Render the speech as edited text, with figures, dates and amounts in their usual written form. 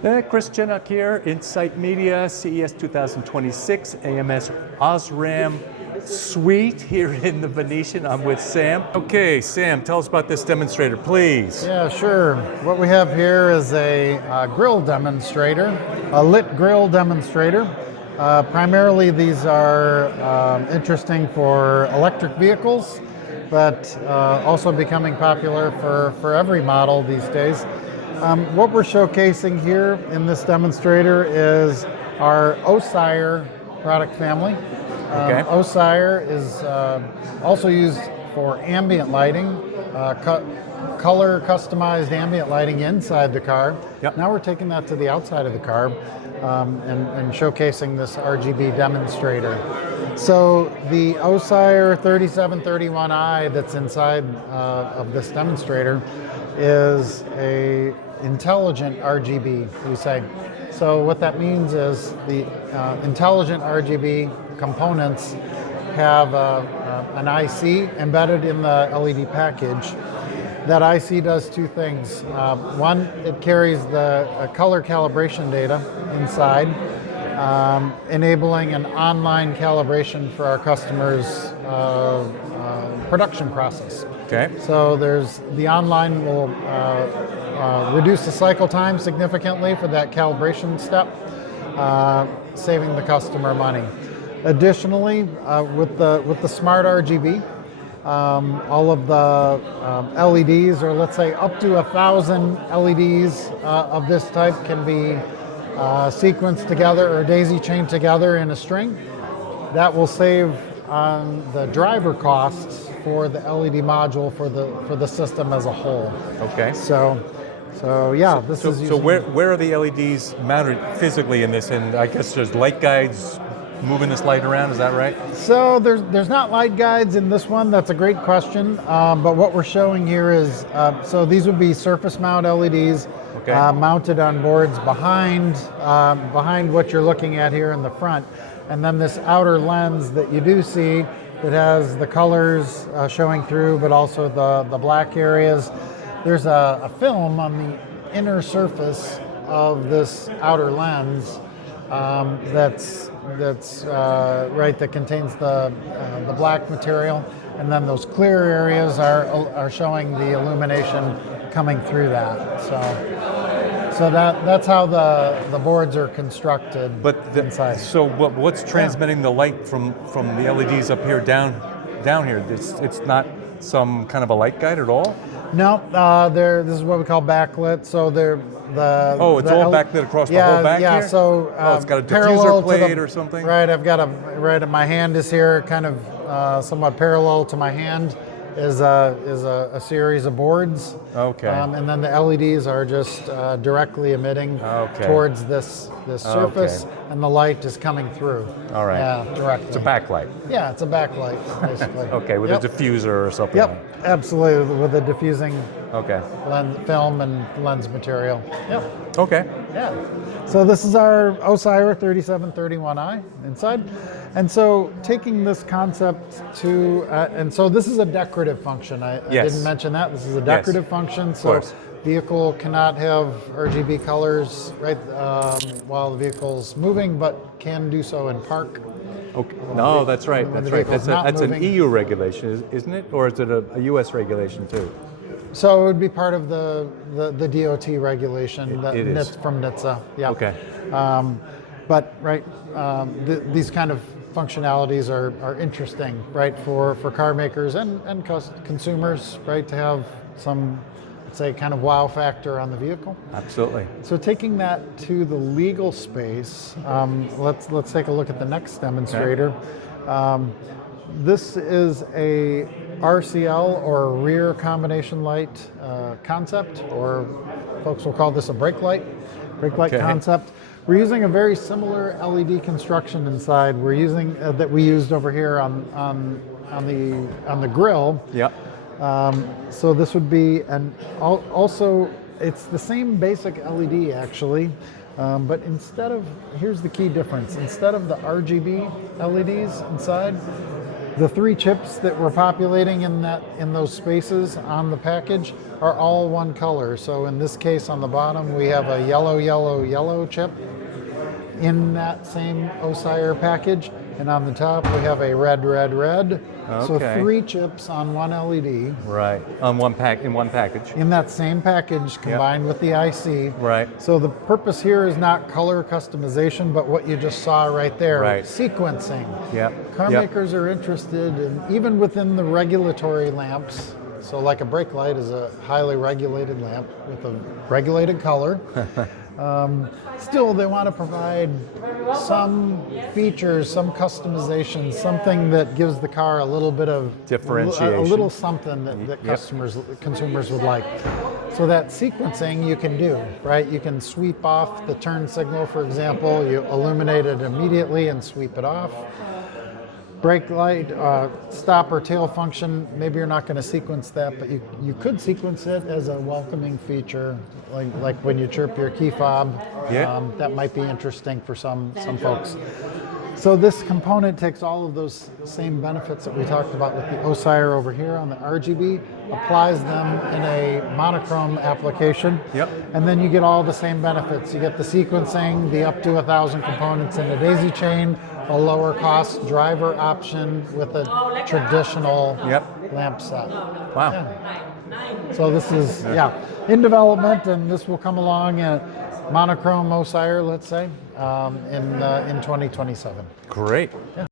Chris Chinnock here, Insight Media, CES 2026, AMS Osram Suite here in the Venetian. I'm with Sam. Okay, Sam, tell us about this demonstrator, please. Yeah, sure. What we have here is a grill demonstrator, a lit grill demonstrator. Primarily these are interesting for electric vehicles, but also becoming popular for every model these days. What we're showcasing here in this demonstrator is our Osire product family. Okay. Osire is also used for ambient lighting, color customized ambient lighting inside the car. Yep. Now we're taking that to the outside of the car and showcasing this RGB demonstrator. So the Osire 3731i that's inside of this demonstrator is a intelligent RGB, we say. So what that means is the intelligent RGB components have an IC embedded in the LED package. That IC does two things. One, it carries the color calibration data inside, enabling an online calibration for our customers' production process. Okay. So the online will reduce the cycle time significantly for that calibration step, saving the customer money. Additionally, with the smart RGB, all of the LEDs, or let's say up to 1,000 LEDs of this type, can be sequenced together or daisy chained together in a string. That will save on the driver costs for the LED module for the system as a whole. Okay. So yeah, this is So where are the LEDs mounted physically in this? And I guess there's light guides moving this light around, is that right? So there's not light guides in this one. That's a great question. But what we're showing here is, so these would be surface mount LEDs, okay, mounted on boards behind what you're looking at here in the front. And then this outer lens that you do see that has the colors showing through, but also the black areas. There's a film on the inner surface of this outer lens that contains the black material, and then those clear areas are showing the illumination coming through that. So that's how the boards are constructed. But inside. So what's transmitting the light from the LEDs up here down here? It's not some kind of a light guide at all? No, this is what we call backlit. So it's all backlit across the whole back here? So it's got a diffuser plate or something? Right, I've got my hand is here, kind of somewhat parallel to my hand is a series of boards. Okay. And then the LEDs are just directly emitting towards this surface, and the light is coming through. All right. Yeah, directly. It's a backlight. Yeah, it's a backlight, basically. Okay, with a diffuser or something. Yep, absolutely, with a diffusing lens, film and lens material. Yep. Okay. Yeah. So this is our Osire 3731i inside. And so taking this concept to, and so this is a decorative function. I didn't mention that. This is a decorative function. So vehicle cannot have RGB colors while the vehicle's moving, but can do so in park. Okay. No, that's right. That's right. That's an EU regulation, isn't it? Or is it a US regulation too? So it would be part of the DOT regulation from NHTSA. Yeah. Okay. These kind of functionalities are interesting, right, for car makers and consumers, right, to have some, let's say, kind of wow factor on the vehicle. Absolutely. So taking that to the legal space, let's take a look at the next demonstrator. Okay. This is a RCL, or rear combination light concept, or folks will call this a brake light concept. We're using a very similar LED construction inside. We're using that we used over here on the grill. Yeah. So this would be also it's the same basic LED actually, but here's the key difference. Instead of the RGB LEDs inside, The 3 chips that we're populating in those spaces on the package are all one color. So in this case on the bottom we have a yellow, yellow, yellow chip in that same OSIRE package, and on the top we have a red, red, red. So Okay. 3 chips on one LED. Right. On one package. In that same package combined with the IC. Right. So the purpose here is not color customization, but what you just saw right there, Right. sequencing. Yep. Car Yep. makers are interested in, even within the regulatory lamps, so like a brake light is a highly regulated lamp with a regulated color. Still, they want to provide some features, some customization, something that gives the car a little bit of Differentiation. a little something that consumers would like. So that sequencing you can do, right? You can sweep off the turn signal, for example. You illuminate it immediately and sweep it off. Brake light, stop or tail function, maybe you're not going to sequence that, but you could sequence it as a welcoming feature, like when you chirp your key fob. Yeah. That might be interesting for some folks. So this component takes all of those same benefits that we talked about with the OSIRE over here on the RGB, applies them in a monochrome application, Yep. and then you get all the same benefits. You get the sequencing, the up to 1,000 components in a daisy chain, a lower cost driver option with a traditional lamp set. Wow. Yeah. So this is in development, and this will come along in monochrome OSIRE, let's say, in 2027. Great. Yeah.